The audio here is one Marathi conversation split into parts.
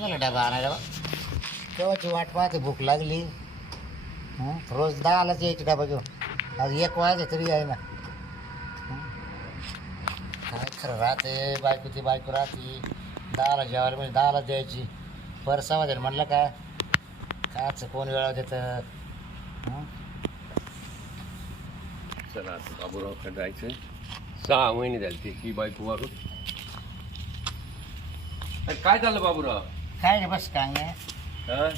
झालं डबा आणायला बा. केव्हाची वाट पाहते? भूक लागली. हं? रोज दहालाच यायची डबा घेऊन. आज एक वाजले तरी आहे ना हं? काय खरं राहते? बायको ती बायको राहते. दहाला जेवायला म्हणजे दहालाच द्यायची. परसावा द्या म्हणलं का? काच कोण वेळा देतं? हं? चला आता बाबूरावकडे जायचं सहा महिने झाले ते ही बायको मारून. अरे काय झालं बाबूराव? काय नाही बस काय नाही? हा?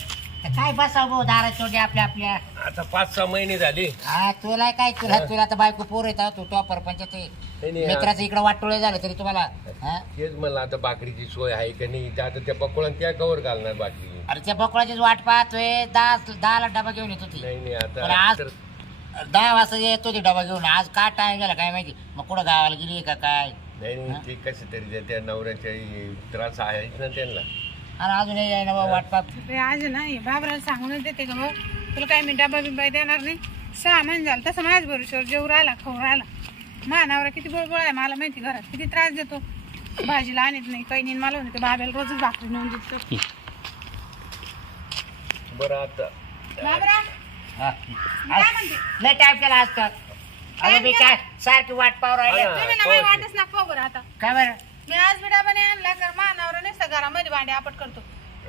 तर काय बसा भाऊ दारा छोटे आपल्या आपल्या? आता पाच सहा महिने झाले. हा तुला काय तुला तुला तर बायको पोर येत तू तो परपंच ते नाही, नाही, मित्राचं इकडं वाटोळे झालं तरी तुम्हाला हा? तेच म्हणलं आता भाकरीची सोय आहे का नाही? त्या आता त्या पकोळान त्या कवर घालणार भाकरी अरे त्या बकळाचीच वाट पाहतोय दहा दहाला डबा घेऊन येत होती नाही नाही पण आता आज तर- दहा वाजता येत होती डबा घेऊन. आज का टाइम झाला काय माहिती? मग कुठं गावाला गेली का काय? नाही नाही ते कसे तरी त्या- त्या नवऱ्याच्या त्रास आहेच ना त्यांना. आणि अजून याय ना बा वाट पाहत ते आज नाही बाबराला सांगूनच देते का भाऊ. तुला काय मी डबा बिबा देणार नाही? सहा महिने झालं तसं माझ्या बरोबर जेव राहिला खाऊ राहिला. माझ्या नवरा किती बळबळ आहे मला माहिती घरात. किती त्रास देतो. भाजीला आणत नाही काही नाही मला म्हणते बाब्याला रोजच भाकरी नेऊन देतो बरं आता. बाबरा? हा. काय म्हणते? लय टाइम केला आज तर. अरे मी काय सारखी वाट पाहू राहिले. हा. तुम्ही ना काही वाटच ना खाऊ बरं आता. काय बरं? मी आज बी डबा नाही आणला कर माझ्या नवरा नसतं घरामध्ये भांडे आपट करतो.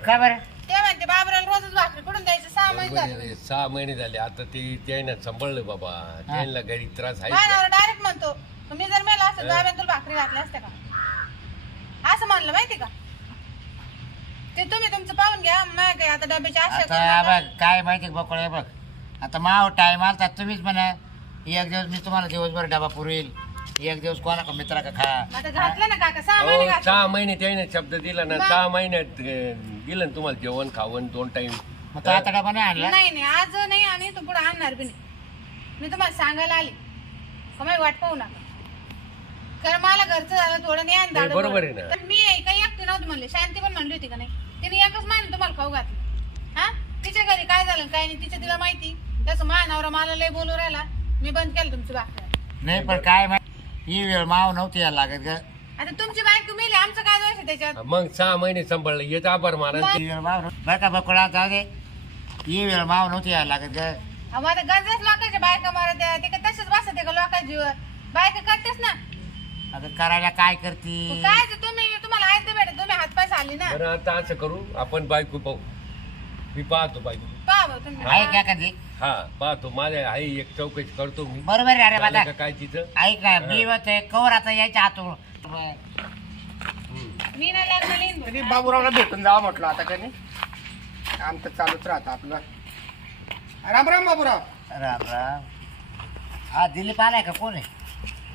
काय बरं? ते म्हणते बाबराला रोजच भाकरी कुठून द्यायचं सहा महिने बरोबर झाले. आहे. सहा महिने झाले. आता ते त्यानं सांभाळलं बाबा. त्यांना घरी त्रास आहे माझ्या नवरा डायरेक्ट म्हणतो मी जर मेला असं तुला भाकरी घातल्या असत्या का? असं म्हणलं माहिती का? ते तुम्ही तुमचं पाहून घ्या. मग काय आता डब्याची आशा करू आता नका. बघ काय माहिती बकळे? बघ आता माव टाइम आलता तुम्हीच म्हणा एक दिवस मी तुम्हाला दिवसभर डबा पुरेल एक दिवस कोणा का मित्रा का खा. आता घातलं ना काका सहा महिने अहो, घातलं. सहा महिने त्याने शब्द दिला ना? सहा महिन्यात अं, दिलं ना तुम्हाला जेवण खावण दोन टाइम मग तो आता डबा नाही आणला? नाही नाही आज नाही आणि तू पुढे आणणार बी नाही. मी तुम्हाला सांगायला आली. कमाई वाट पाहू नका. कारण मला घरचं झालं थोडं ज्ञान नाही, झालं बरोबर थोडं. आहे ना. तर मी काही एकटी नव्हती म्हणले. शांती पण म्हणली होती का नाही? तिने एकच महिना तुम्हाला खाऊ घातलं. हा? तिच्या घरी काय झालं काय नाही तिच्या तिला माहिती. तसं माझ्या नवरा मला लय बोलू राहिला. मी बंद केलं तुमची भाकर. नाही पण काय माहिती? ही वेळ माव नव्हती यायला लागत ग. आता तुमची बायको मेली आमचं काय दोष आहे त्याच्यात? मग सहा महिने सांभाळलं येत आभार मारा ही वेळ माव नव्ह- बरं का बकुळा जाऊ दे. ही वेळ माव नव्हती यायला लागत ग. अहो, आता गरजेच लोकांच्या बायका मारत आहे. ते का तसेच बसत का जीवर बायका करतेस ना. आता करायला काय मग करती काय ते तुम्ही तुम्हाला ऐकते भेटत. तुम्ही हातपाय आली ना. बरं आता असं करू. आपण बायको पाहू. मी पाहतो बायको. पहा भाऊ तुम्ही. आहे का कधी हा पाहतो माझ्या आहे एक चौकशी करतो मी. बरोबर आहे अरे झालं बाबा. का काय तिचं? ऐक ना मी म्हणतोय कवर आता यायच्या हातून. हम्म. मी ना लग्न लिहिन कधी बाबूरावला भेटून जावं म्हटलं आता कधी आमचं चालूच राहतं आपलं. राम राम बाबूराव. राम राम. हा दिलीप आलाय का? कोण आहे?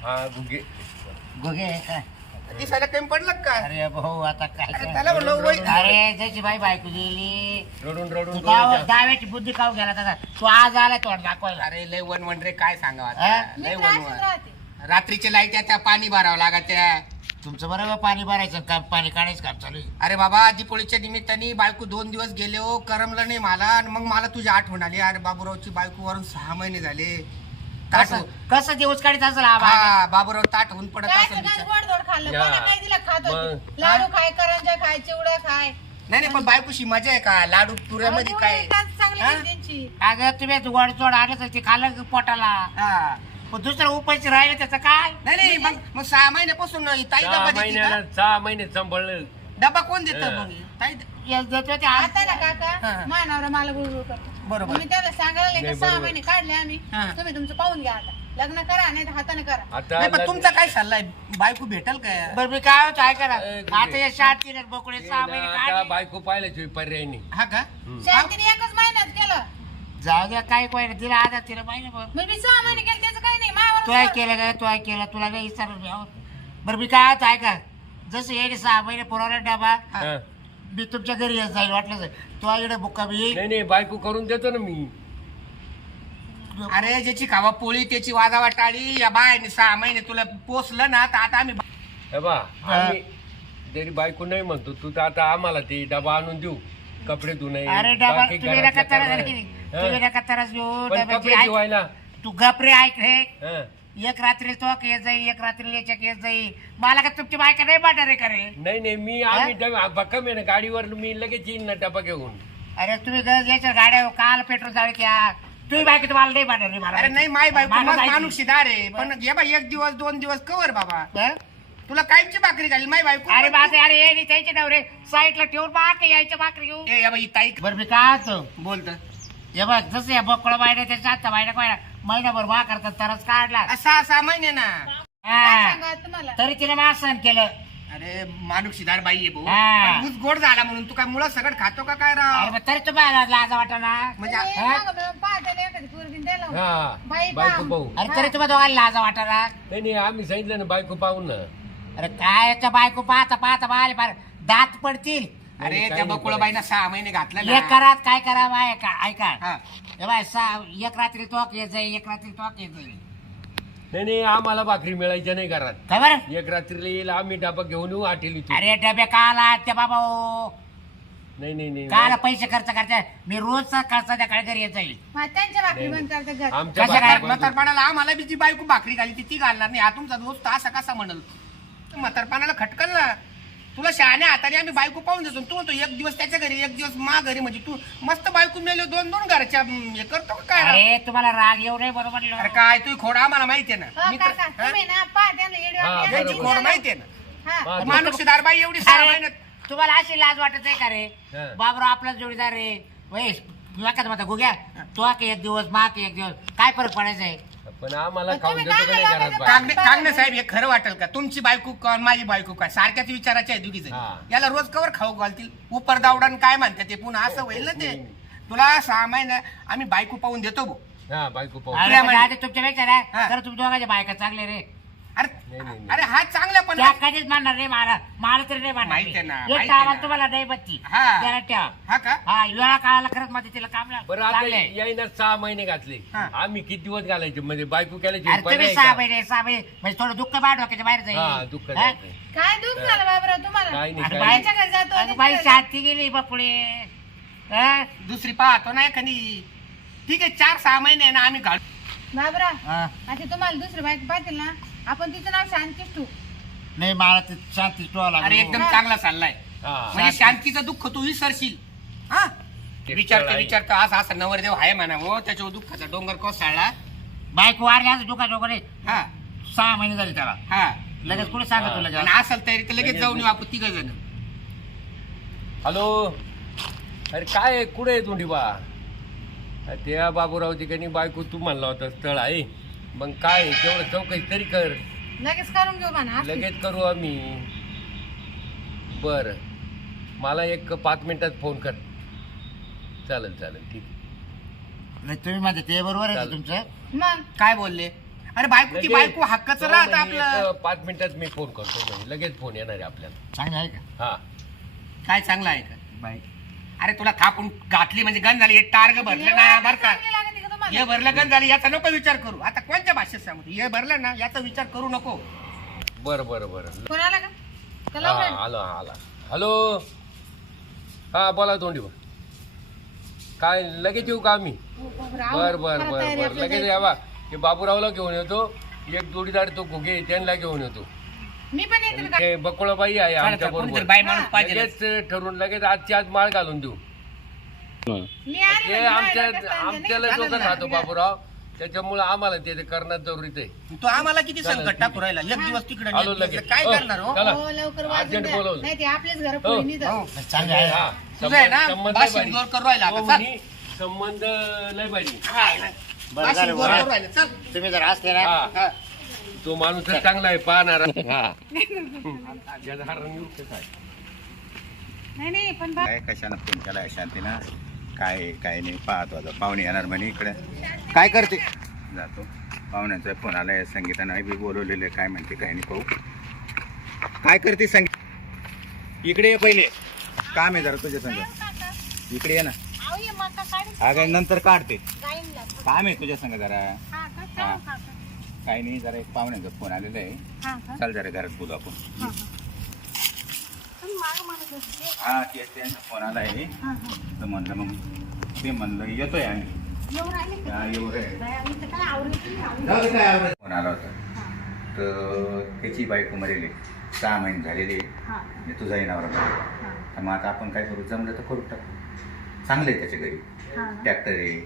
हा गुगे. गोगे आहे का? दिसायला कमी पडलं का? काय अरे भाऊ आता काय अरे त्याला म्हणलं वय अरे त्याची बाई बायको गेली. रडून तू रडून डोळ्याच्या- दाव्याची बुद्धी खाऊ गेला तसा? तू आज आलाय तोंड दाखवायला. अरे लय वन वन रे काय सांगावं हा? आता लय वन वन रात्रीच्या लाइट त्या पाणी भरावं लागत त्या तुमचं बरोबर पाणी भरायचं काम पाणी काढायचं काम चालू आहे. अरे बाबा दीपोळीच्या निमित्ताने बायको दोन दिवस गेले हो करमलं नाही मला. आणि मग मला तुझी आठवण आली. अरे बाबूरावची बायको वरून सहा महिने झाले. ताट कसं कसं दिवस काढीत असेल हा बाबा? हा बाबूराव ताट होऊन पडत काय असेल सगळं बिचारा. गोड गोड खाल्लं या. कोणी काय दिलं खात होती मग. लाडू खाय करंजा खाय चिवडा खाय नाही नाही पण बायकोशी मजा आहे का लाडू तुऱ्यामध्ये काय चांगली हा? त्यांची अगं तुम्ही गोड चोड आणत होते खाल्लं की पोटाला हा पण दुसरं उपायचं राहिलं त्याचं काय नाही नाही मग मग सहा महिन्यापासून ताई सहा डबा देते महिन्याला का? सहा महिने सांभाळलं डबा कोण देत हा. मग ताई येस देतो ते आता ना आज काका हा. मानावर मला गुळगुळ करतो बरोबर. मी त्याला सांगायला लागले नाही, की सहा बरोबर. महिने काढले आम्ही हा. तुम्ही तुमचं पाहून घ्या आता लग्न करा नाही तर हाताने करा आता नाही पण तुमचा काय सल्ला आहे बायको भेटल काय बरं मी काय होतं ऐका ना ए, कुठे? आता या शाळेत बकुळे सहा महिने आता काढले. बायको पाहिल्याशिवाय पर्याय नाही हा का. शांतीने एकच महिन्यात केलं जाऊ द्या काय तिला आधा तिला माहिती बघ मग मी सहा महिने केलं त्याचं काही नाही तू मायावर केलं का तू केलं तुला नाही विचारलं बरं मी काय होतं ऐका जसं येईल सहा महिने पुरवला डबा हा. मी तुमच्या घरी येत जाईल वाटलं तर. तू इकडे बुक्का मी नाही नाही बायको करून देतो ना मी अरे ज्याची खावा पोळी त्याची वाजावा टाळी या बाय सहा महिने तुला पोचलं ना तर आता आम्ही हे बा आम्ही जरी बायको नाही म्हणतो तू तर आता आम्हाला ते डबा आणून देऊ कपडे नये अरे डबा बाकी तुम्ही घरातल्या नका तरस कामाला. तुम्ही. नका तरस घेऊ पण डब्याची कपडे ऐक. तू गपरे ऐक रे हा. एक रात्री तो येत जाई एक रात्री याच्यात येत जाई. मला का तुमची बायका नाही पाठणार रे का रे? नाही नाही मी आम्ही डबा भक्कम आहे ना गाडीवर मी लगेच येईन ना डबा घेऊन. अरे तुम्ही याच्या गाड्या काल पेट्रोल जाळ क्या तुम्ही बायका तुम्हाला नाही पाठणार रे मला अरे नाही माय बायको मला माहिती. मानुषीदार आहे पण घे बाई एक दिवस दोन दिवस कवर बाबा. हं? तुला कायमची भाकरी घाली माय बायको अरे माझे अरे ये त्याचे नवरे. साईडला ठेवून बाक यायच्या भाकरी घेऊ ए या बाई ताई. बरं मी काय बोलत. हे बघ जसं या बकळ बायने त्याच्या आता बायने काय महिनाभर वा करतात तरच काढला. सहा सहा महिने ना. काय हा. सांगा तुम्हाला? तरी तिने मासन केलं. अरे मानुषीदार बाई आहे हा. भाऊ ऊस गोड झाला म्हणून तू काय मुळा सगळं खातो का काय अरे राव मग तरी तुम्हाला लाज वाटा ना म्हणजे तुम्ही हा? मागं बघा, पाहताना एखादी पोरगी द्यायला हवी. हा बाई बायको अरे तरी तुम्हाला दोघांना लाज वाटा ना नाही नाही आम्ही सांगितलं ना बायको पाहून ना. अरे काय याच्या बायको पाहता पाहता बाहेर पार दात पडतील. अरे त्या बकुळाबाईना सहा महिने घातलं एक करात काय करावं ऐका ऐका. हा. हे बाय सहा एक रात्री तो येत जाई एक रात्री तो येत जाई नाही नाही आम्हाला भाकरी मिळायच्या नाही घरात. खबर एक रात्रीला येईल आम्ही डबा घेऊन येऊ तू अरे डबे काला त्या बाबा हो. नाही नाही नाही काला पैसे खर्च करते मी रोजचा खर्च त्या काय घरी येत जाईल. त्यांच्या भाकरी नाही, बंद करतात घरात. आमच्या कसं काय? भाकरी बंद- म्हातारपणाला आम्हाला बी जी बायको भाकरी घाली ती ती घालणार नाही. हा तुमचा दोस्त असा कसा म्हणल? म्हातारपणाला खटकल ना. तुला शहाण्या हाताने आम्ही बायको पाहून देतो तू म्हणतो एक दिवस त्याच्या घरी एक दिवस मा घरी म्हणजे तू मस्त बायको मिळले दोन दोन घरच्या हे करतो का काय राव? अरे तुम्हाला राग येऊ नये बरोबर अरे. काय तू खोडा आम्हाला माहितीये ना हो, मित्र- काका, हा? तुम्ही ना पहा त्यांना हा, खोड माहितीये ना. हा. हा, मानुषीदार बाई एवढी सहा अरे, महिन्यात तुम्हाला अशी लाज वाटत आहे का रे हा. बाबराव आपला जोडीदार रे वय वाकत म्हणता गुग्या तो एक दिवस मा एक दिवस काय फरक पडायचा आहे पण आम्हाला खाऊन तुम्ही देतो का नाही घरात? बाहेर? कागणे कागणे साहेब हे खरं वाटेल का? तुमची बायको का माझी बायको काय सारख्याच विचाराच्या आहे हा. याला रोज कवर खाऊ घालतील. उपर दावडान काय म्हणतात ते? पुन्हा असं होईल ना ते? तुला सहा महिने आम्ही बायको पाहून देतो भाऊ. हा बायको पाहू अरे ना हा. तर तुमच्या दोघांच्या बायका चांगले रे. अरे नाही, नाही, नाही. अरे हा चांगला पण त्या कधीच मानणार नाही मला मला तरी नाही मानणार माहिती आहे ना, एक माहिती टाळा आहे ना. तुम्हाला नाही बत्ती हा. त्याला ठेवा हा का हा वेळा काळाला खरंच मध्ये तिला काम लाग- बरं आता चांगलं आहे. यायना सहा महिने घातले हा. आम्ही किती दिवस घालायचे म्हणजे बायको केल्याची अरे तुम्ही सहा? महिने सहा महिने म्हणजे थोडं दुःख बाहेर डोक्याच्या बाहेर हा जाईल दुःख हा? जायचं. काय दुःख झालं बाबराव तुम्हाला नाही, अरे काय बाई- त्यांच्या घरी जातो अगं आणि बाई तिकडे शांती गेली बकुळे हा? दुसरी पाहतो ना एखादी ठीक आहे चार सहा महिने आहे ना आम्ही घालू बाबराव हा. आता तुम्हाला दुसरी बायको पाहतील ना आपण तिचं नाव शांतीच ठेवू नाही मला ते शांती लागेल. अरे एकदम चांगला चाललाय. हा. म्हणजे शांतीचं दुःख तू विसरशील. हा? ते विचारता. विचारता असा असा नवरदेव आहे म्हणा हो त्याच्यावर दुःखाचा डोंगर कोसळला. बायको वारली असं दुखा डोकरे हा. सहा महिने झाले त्याला. हा. लगेच कुठे सांगत हा. तुला आणि असेल तरी तर लगेच जाऊन येऊ आपण तिघ जण. हॅलो. अरे काय आहे? कुठे आहे तुंडी बा अरे त्या बाबूरावची कनी बायको तू म्हणला होता स्थळ आहे. मग काय? तेवढं चौकशी तरी कर. लगेच करून घेऊ म्हणा लगेच करू आम्ही. बर. मला एक पाच मिनिटात फोन कर. चालेल चालेल ठीक आहे. नाही तुम्ही म्हणते ते बरोबर आहे चालेल. तुमचं? मग? काय बोलले? अरे बायकोची लगेच- बायको हक्काचं राहत म्हणजे आपलं. एक पाच मिनिटात मी फोन करतो म्हणजे लगेच फोन येणार आहे आपल्याला. चांगलं आहे का? हा. काय चांगलं आहे का? बाई. अरे तुला थापून घातली म्हणजे गण झाली. हे टार्ग भरलं ना बर का. हे भरलं गण झाली याचा नको विचार करू. आता कोणत्या भाषेत सांगतो हे भरलं ना याचा विचार करू नको. बरं बरं बरं. फोन आला का? हा का लावलाय? आलो आला. हॅलो? हा बोला तोंडी काय लगेच येऊ का आम्ही? हो, बर बर बर बर. लगेच. यावा. ते बाबूरावला घेऊन येतो. एक जोडीदार तो घुगे त्यांना घेऊन येतो. मी पण येते ना ते बकुळाबाई आहे आमच्या कोणीतरी बरोबर. बाई माणूस पाहिजे. लगेच ठरवून लगेच आजची आज माळ घालून देऊ. मी आले ते म्हणजे आमच्या आमच्याला नाही. ना. राहतो बाबूराव त्याच्यामुळे आम्हाला ते ते करणं जरुरीच आहे तो आम्हाला किती संकट टाकू राहिला एक दिवस तिकडे आलो लगेच. काय हो, करणार हो चला. हो लवकर वाजून अर्जंट द्या. बोलवलं. नाही ते आपलेच घर हो. फोडून येतात. हो. चांगलं आहे हा, तुझं आहे ना, संबंध लय भारी. जोर करू राहिला तो आता, चल. म्हणी, संबंध लय भारी हा, आहे ना. बरं बाशिंग झालं, जोर बरं. करू राहिला. चल तुम्ही जर असते ना हा. हा. तो माणूस चांगला आहे पाहणार हा? नाही नाही पण बा- काय कशानं फोन केला शांतीनं काय काय नाही पाहतो आता पाहुणे येणार म्हणे इकडे. काय करते? जातो. पाहुण्यांचा फोन आलाय संगीतानं बी बोलवलेले काय म्हणते काय नाही पाहू. काय करते संगीत? इकडे ये पहिले. काम आहे जरा तुझ्या संग. इकडे ये ना. अगं नंतर काढते. काम आहे तुझ्या संग जरा. हा का? हा. चालेल काका. काही नाही जरा एक पाहुण्यांचा फोन आलेला आहे. हा? चल जरा घरात बोलू आपण. हा, तेच त्यांचा फोन आला आहे. तर म्हणलं मग ते म्हणलं येतोय आम्ही? हा, येऊ रे जाऊ दे काय आवडत. फोन आला होता? तर त्याची बायको मरेली. सहा महिने झालेले हा. म्हणजे तुझाही नवरा हा. तर मग आता आपण काय करू? जमलं तर करू टाकू. चांगलं आहे त्याच्या घरी. हा? ट्रॅक्टर आहे.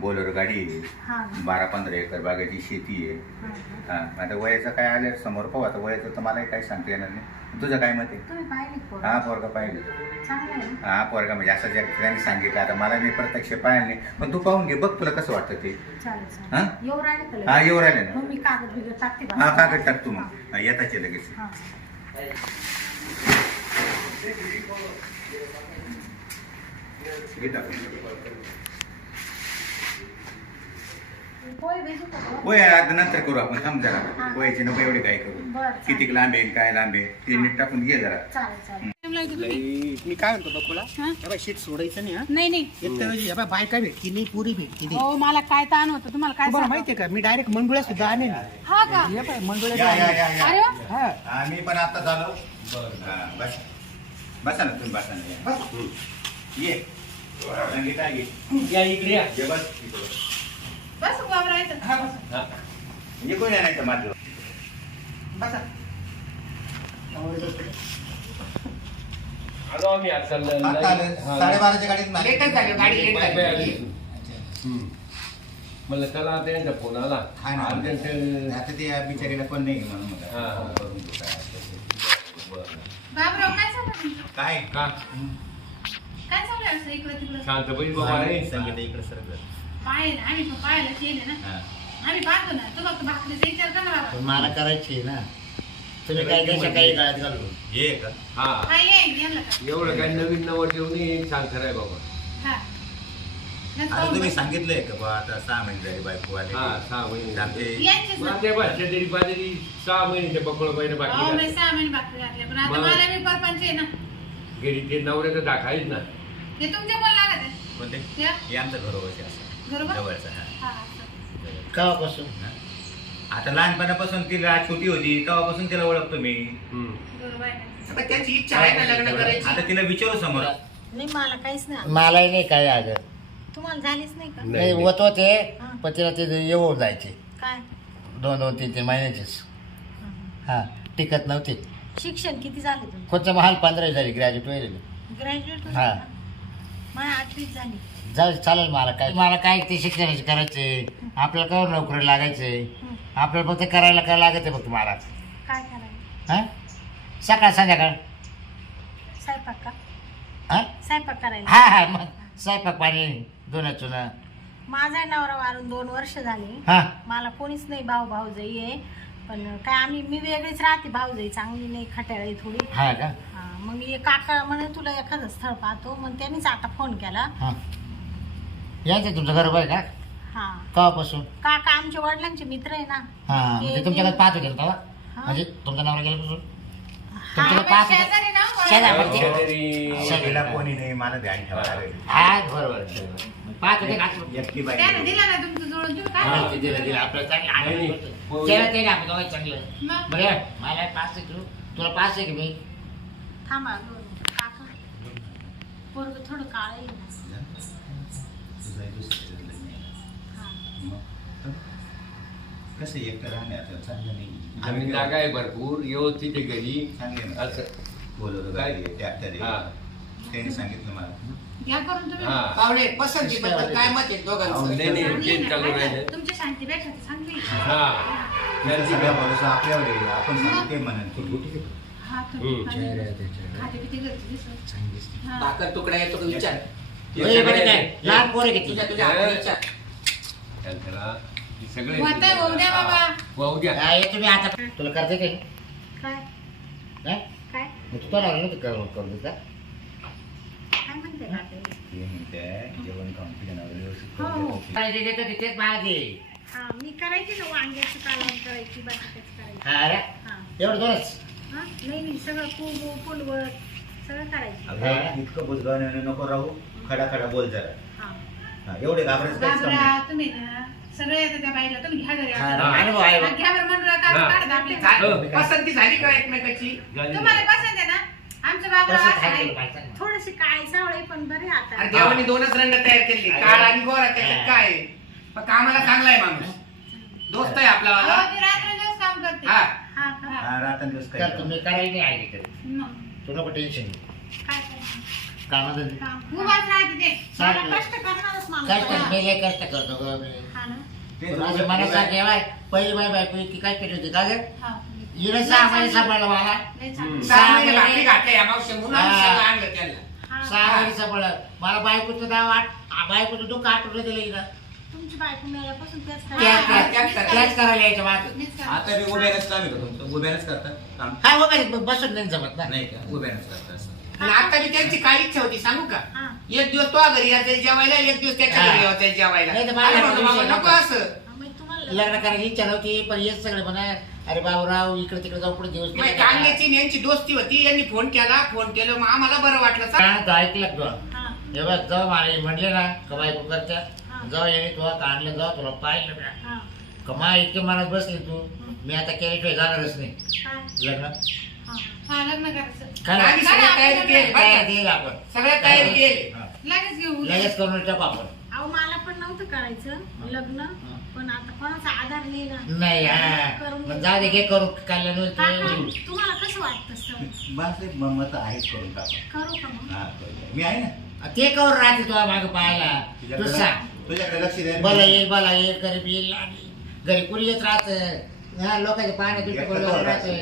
बोलेरो गाडी आहे? बारा पंधरा एकर बागाची शेती आहे हा आता वयाचं काय आलं समोर पाहू आता वयाचं तर मलाही काही सांगता येणार नाही तुझं काय मत आहे तुम्ही पाहिली पोरं? हा पोरगा पाहिजे चांगलं आहे ना? हा पोरगा म्हणजे असं ज्या त्यांनी सांगितलं आता मला मी प्रत्यक्ष पाहिलं नाही पण तू पाहून घे बघ तुला कसं वाटतं ते चालेल हा? चालेल येऊ राहिले का लगेच? हा येऊ राहिले ना मग मी कागद टाकते हा टाक तू मग हा, येताच लगेच हा. टाकून. होय आता नंतर करू आपण थांब जरा. हा. वयाची नको एवढी काय करू. किती लांब आहे काय लांब आहे ते नीट टाकून घे जरा. मी काय म्हणतो बाय शीट सोडायचं नाही हा? नाही नाही. एक तर बाय बायका भेटती नाही पुरी भेटती नाही. हो मला काय ताण होतं तुम्हाला काय? माहितीये का मी डायरेक्ट मंडुळ्या सुद्धा आणेन. हा का? हे बाय मंडुळ्या या या या या. अरे वा. हा. मी पण आता झालो हा, बस. बसा ना तुम्ही बसा ना. या. बस. हम्म. ये. इकडे या. ये बस इकडं. बस वावरायचं हा बस. ये कोण आहे नाही तर माझं बसा आलो आम्ही आज चाललो. आता आलं. साडेबाराच्या गाडीत मागे. लेटच झालं गाडी लेट बाय बाय झाली आली. हम्म. म्हणलं चला आता यांचा फोन आला हा ना. अर्जंट आता ते बिचारीला कोण नाही म्हणून हा, हा. करून घेऊ काय असेल ते. बाबराव काय चाललं तुमचं? काय का काय चाललं असं इकडं तिकडं शांतपणे बाबा रे संगीता इकडे सरकलं. पाहिलं आम्ही पण पाहायला केले ना. हा. आम्ही पाहतो ना तू फक्त भाकरीचा विचार कर ना बाबा? पण मला करायची आहे ना. तुम्ही काय देशा काही गाळ्यात घालून? ये का? हा. काय का? एवढं काय नवीन नवर जेवणी शांत राय बाबा. हा. नंतर आता तुम्ही. सांगितलंय का बा आता सहा महिने झाले बायको आले हा सहा महिने आमचे यांचीच ना. माझ्या भाषा तरी पाहिजे सहा महिने पकड पाहिजे हो, बाकी मी सहा महिने भाकरी घातल्या पण आता मग? मला मी परपंच आहे ना. घरी ते नवऱ्याचं दाखायच ना. हे तुमच्या पण लागत आहे कोणते? त्या? हे आमचं घरोबरचे असं. बरोबर जवळचं हा. हा, असं. केव्हापासून. आता लहानपणापासून तिला छोटी होती तेव्हापासून तिला ओळखतो मी हम्म. बरोबर आहे ना. आता त्यांची इच्छा आहे ना लग्न करायची आता तिला विचारू समोर नाही मला काहीच नाही. मलाही नाही काय आलं तुम्हाला झालीच नाही का नाही. होत होते हा. पण तिला ते येऊन जायचे काय दोन दोन तीन तीन महिन्याचेच हं. टिकत नव्हते शिक्षण किती झाले तुमचं कोणतं महाल पंधरा झाली ग्रॅज्युएट होईल ग्रॅज्युएट हा. मला आठवीच झाली जाऊ चालेल मला काय. मला काय ते शिक्षणाचे करायचे आपल्याला काय नोकरी लागायचे. आपल्याला फक्त करायला काय लागत आहे फक्त मला. काय हा? सकाळ संध्याकाळ? स्वयंपाक का? हा? स्वयंपाक करायला. हा हा मग स्वयंपाक पाणी दोन चुना. माझा नवरा वारून दोन वर्ष झाली. हा. मला कोणीच नाही भाऊ भाऊजाई आहे. पण काय आम्ही मी वेगळीच राहते भाऊजाई चांगली नाही खट्याळी थोडी. हा का? हा मग काका म्हणे तुला एखादं स्थळ पाहतो. मग त्यांनीच आता फोन केला. हा. यायचं तुमचं घर आहे का हा. केव्हापासून काका आमच्या वडिलांचे मित्र आहे ना. हा ते- म्हणजे तुमच्याकडे होते ना तेव्हा? हा. म्हणजे तुमचा नवरा गेल्यापासून? हा, तुमच्याकडे होते शेजारी ना, शेजारी. वळायला. शेजारी- तिला कोणी नाही मला ध्यान ठेवावं लागेल. हा बरोबर पाहत होते का एकटी त्याने बाई दिला ना तुमचं काय हा? ते दिलं, दिलं. आपलं चांगलं नाही, नाही. ते आपण दोघं चांगलं. मग? बरं मला पास आहे तू. तुला पास आहे की मी? थांबा दोन मिनिटं. काका. पोरग थोडं काळ आहे ना तुझं दुसरीचं लग्न आहे. हा मग? कसं एकटं राहण्याचं चांगलं नाही. जमीन जागा आहे भरपूर व्यवस्थित आहे घरी. चांगले ना असं. बोलवलं काय? गाडी आहे, ट्रॅक्टर हा. आहे त्यांनी सांगितलं मला. घ्या करून तुम्ही हा. पाहुणे पसंतीबद्दल काय मत आहे दोघांचं. नाही नाही चांगली तेच ना, चालू काय राहिलं झालं? तुमच्या शांतीपेक्षा तर चांगली आहे. हा. त्यांचं सगळ्या भरोसा आपल्यावर आहे. आपण सांगते म्हणून. तू कुठे हा, तर हम्म. खाते- खाते पिते घरचे दिसत. हा. भाकर तुकडा येतो का विचार. लहान पोरं किती तुझ्या तुझ्या हाताने विचार. त्याला सगळे होतंय, होऊ द्या बाबा. वाहू द्या हा, ये तुम्ही आता तुला करते काय? काय? काय? मग तू तुला नव्हतं करू करू का काय म्हणते काका? ते म्हणते जेवण खाऊन तुझ्या नावावर व्यवस्थित हो, करून हो. काय जे देतं तिथेच मागे हा मी करायची ना वांग्याचं कालवण करायची बटाट्याचं करायची. हा रे हा. एवढं दोनच. हा? नाही नाही सगळं कोबो पुलवट सगळं करायचं. अगं, इतकं नको राहू. खडा खडा बोल जरा. हा हा, एवढे घाबरायचं काहीच काम बाबरा, नाही. तुम्ही ना, सगळे येतात त्या बाईला तुम्ही घ्या घरी हा, आता. अनुभव आहे बा. हा, घ्या बरं मंडळात काढून हा. काढा. झाली- पसंती झाली का एकमेकाची. तुम्हाला पसंत आहे ना आमचं बाबरा तसंच असं आहे? थोडीशी काळी सावळी पण बरे अरे आता देवाने दोनच रंग तयार केले काळ आणि गोरा त्याच्यात काय आहे? पण कामाला चांगला आहे माणूस दोस्त आहे आपला वाला अहो, ती रात्रंदिवस काम करते हा हा का? हा रात्रंदिवस कर काय तुम्ही करायला नाही आहे इकडे मग. तू नको टेन्शन घेऊ काय करायचं? कामाचं काम. उभाच राहते ते मला कष्ट करणारच माणूस कष्ट आहे. मी लय कष्ट करतो ग मी हा ना? पण असं मला सांग बाय पहिली बाय बायको इतकी काय केली होती का ग हा. हिनं सहा महिने सांभाळलं मला लय चांगलं. सहा महिने भाकरी घातल्या या मावशी म्हणून आम्ही हा. सगळं आणलं त्यांना हा. सहा महिने सांभाळलं मला बायकोचं नाव आठ आ, बायकोचं दुःख आठवलं दिलं हिनं तुमची बायको मेल्यापासून त्याच त्या- करायचं. त्या- त्याच करायचं. त्याच करायला. मीच करते. आता मी उभ्यानेच काम आहे का तुमचं उभ्यानेच करता काम हा का बसून नाही जमत ना नाही का उभ्यानेच करता असं आणि आता बी त्यांची काय इच्छा होती सांगू का हा. एक दिवस तो घरी यायचं जेवायला एक दिवस त्याच्या हा. घरी यायचं जेवायला नाही तर मला अरे म्हणतो, विषय बाबा, नको. असं मग तुम्हाला लग्न करायची इच्छा नव्हती पण हेच सगळे म्हणा अरे बाबूराव इकडे तिकडे जाऊ पुढे दिवस. कांद्याची आणि यांची दोस्ती होती यांनी फोन केला फोन केलं मग आम्हाला बरं वाटलं. हा, तो ऐकलं तू हा. हे बघ जाऊ मला म्हणले ना का बायको करत्या हा. जाऊ येणे तुला काढलं जाऊ तुला पाहिलं ना हा. कमा इतके मनात बसली तू मी आता केल्याशिवाय जाणारच नाही? लग्न हा. हा लग्न करायचं. काय आम्ही सगळी तयारी केली. बरं तयारी का? केली आपण. सगळ्या तयारी केली. हा. लगेच घेऊ लगेच करून टाकू आपण. अहो मला पण नव्हतं करायचं लग्न पण आता कोणाचा आधार नाही ना. नाही हा. करून मग जाऊ दे घे करू कल्याण होईल काका, ते. तुम्हाला कसं वाटतं सर? बस एक मत आहेच करून टाका. करू का मग? हा करू. मी आहे ना. ते करून राहते तुला मागे पाहायला? तू तुझ्याकडे सांग तुझ्याकडे लक्ष द्या. भला येईल भला येईल गरीब येईल आणि घरी कुणी येत राहत? हा लोकांच्या पाण्यात एकटं राहते.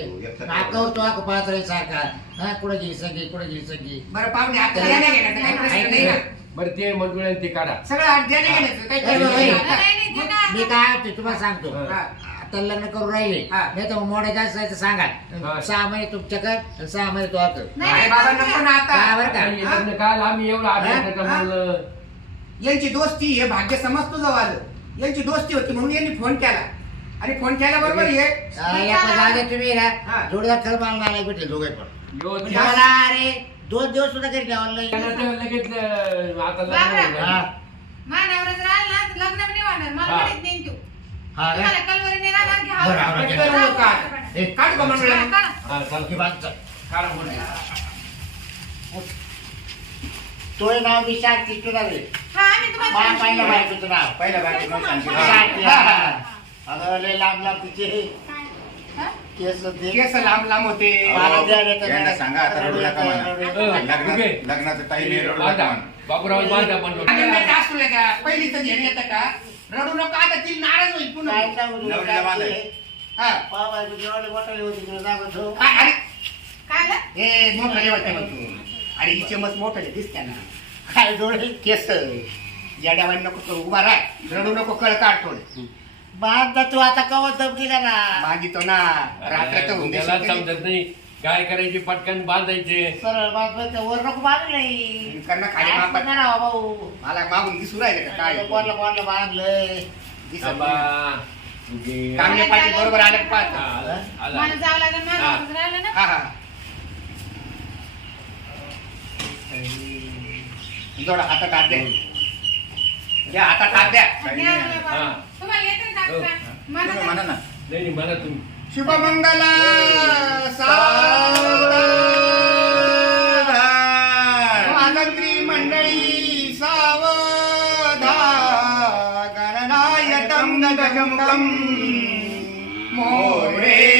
तो आक पाहत राहील सारखा हा कुठे गेली सगळी कुठे गेली सगळी. बरं पाहुणे आता देण्या घेण्याचं काही प्रश्न नाही ना? बरं ते मंजुळ्या ते काढा. सगळं आज देण्या घेण्याचं काही नाही, प्रश्न नाही, नाही नाही, नाही, ते काय मी काय म्हणते तुम्हाला सांगतो. हा. आता लग्न करून राहिले. हा. नाही तर मोठ्या जास्त आहे तर सांगा. सहा महिने तुमच्याकडे आणि सहा महिने तो आकर नाही, अरे बाबा नको ना आता. बरं का? काही लग्न काल आम्ही एवढं हा? यांची दोस्ती हे भाग्य समज तुझं आलं यांची दोस्ती होती म्हणून यांनी फोन केला. आणि फोन केल्याबरोबर हे हा, दे तुम्ही हा. जोडीदार खरं मला नालायक भेटले दोघे पण यो म्हणजे मला अरे दोन दिवस सुद्धा घरी त्यांना नाही. ते लगेच अं, आता लग्न बाबा. होईल. हा. मानावरच राहिला ना तर लग्न पण नाही होणार मला हा. नाही तू हा का? तुम्हाला कलवरी नाही राहणार की बरं, हा- बरं, पटकन बरं. मग काढ. ए, काढ का मंडळ हा, काढा. हा, चालतं. की बात चल. काढा बोलले. तोय नाव मी शांती तुला रे हा, आम्ही तुम्हाला सांगतो. पहिलं बायकोचं नाव पहिल्या सांगितलं हा. अगं लय लांब लांब तिचे काय हा? केस होते. केस लांब लांब होते मला द्या रे तर यांना नाही. सांगा आता रडू नका म्हणा. रडू नका. अं, लग्नाचं टाईम आहे रडू नका बांधा. म्हणा. बाबूराव बांधा पण आता मी काय असतो का पहिली तर घेऊन येतं का रडू नका आता ती नाराज होईल पुन्हा काय सांगू तुला? नवरीला बांधाय. हा पहा बायको जेवढे मोठाले होते तुला सांगत होतो. काय अरे काय झालं? हे मोठं मग तू अरे हिचे मत मोठं दिसते ना काय डोळे केस येड्यावानी नको करू उभा राह रडू नको कळ काढ थोडे बांधता तू आता कवच दमली का ना? मागितो ना. रात्र होऊन त्याला देशील. समजत नाही. काय करायची पटकन बांधायचे. सरळ तर वर नको बांधलं नाही करणं खाली काय मापा- करणार आहो भाऊ. मला मागून दिसू राहिलं का काय? कोणला कोणला बांधलंय. दिसत थांबा. नाही. उगे. कांदे पाठी बरोबर आलं का हा, पाहत? आला, आला. मला जावं लागेल मानावरच राहिलं ना? हा हा. जोडा हातात हात द्या. द्या हातात हात द्या. काही द्या नाही. मला बाबा. तुम्हाला येतं हो. म्हणा ना. नाही नाही, म्हणा तुम्ही. शुभमंगला सावधान. गणनायतं गजमुखं मोरे.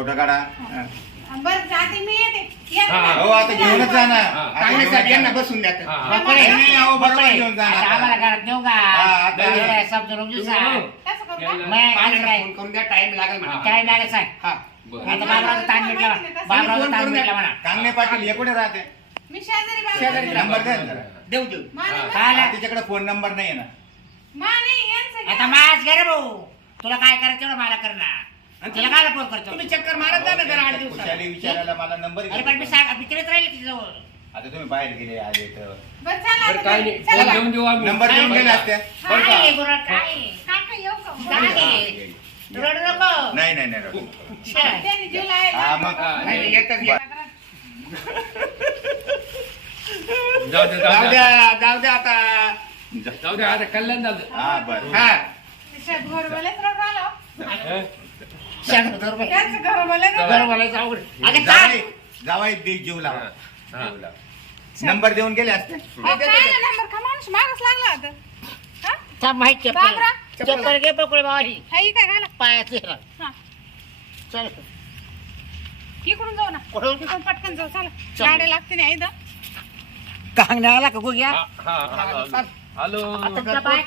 फोटो काढा हा. बरं जाते मी येते या हा. ना. हो आता घेऊनच जा ना हा. आता कांगणे घेऊनच साहेब जा. यांना बसून द्या हा, हा. नाही, नाही, अहो, बरोबर. घेऊन जा ना आता आता. आम्हाला घरात नेऊ का हा, आता- एवढं समजून घेऊ तुम्ही सांग. म्हणू. कसं करू का? यायला- मग आणि पाण्याला काय? फोन करून द्या टाइम लागेल म्हणा हा. काय लागेल सांग हा बरं. आता बाबरावचा ताण भेटला बाबरावचा ताण भेटला म्हणा कांगणे पाटील हे कुठे राहते मी शेजारी. नंबर द्या ना जरा. देऊ देऊ मा आला? तिच्याकडे फोन नंबर नाही आहे ना मा नाही, यांचं घ्या. आता माझ घे रे भाऊ तुला काय करायचं तेवढं मला कर ना आणि तिला काय फोन करतो तुम्ही चक्कर मारत जा ना जरा आठ दिवसाला विचारायला मला नंबर अरे पण मी सांग मी तिकडेच राहिले तिच्याजवळ आता तुम्ही बाहेर गेले आले तर बरं चला बरं आता काय घरी. नाही चला. फोन घेऊन देऊ आम्ही नंबर देऊन गेले असते बरं काय आहे का? गुराळ, काय आहे? काका येऊ का काय आहे? रडू नको नाही नाही नाही रडू. त्यांनी जीव लावायला. मग नाही, नाही, येतात, येतात. जाऊ दे जाऊ जाऊ द्या द्या जाऊ द्या आता जाऊ द्या आता कल्याण झालं हा बरं हा शेत घरवालेच रडू राहिलो. हं? शंभर रुपये. त्यांचं घरवाले रडू घर बोलायचं अवघड. अगं जावाई काय? जावाई दे जीव लावा हा. जीव लावा. नंबर देऊन गेले असते अहो, काय नाही नंबर का माणूस मागच लागला होता हा? थांब, माहीत चप्पल बाबरा. चप्पल घे पकडे बाबाची हाई काय घाला पायात ये. हा चल इकडून जाऊ ना कुठून? इकडून पटकन जाऊ चला चल. गाड्या लागते नाही इथं कांगण्याला का गुग्या हा, हा, हा, हा. हॅलो आता बाय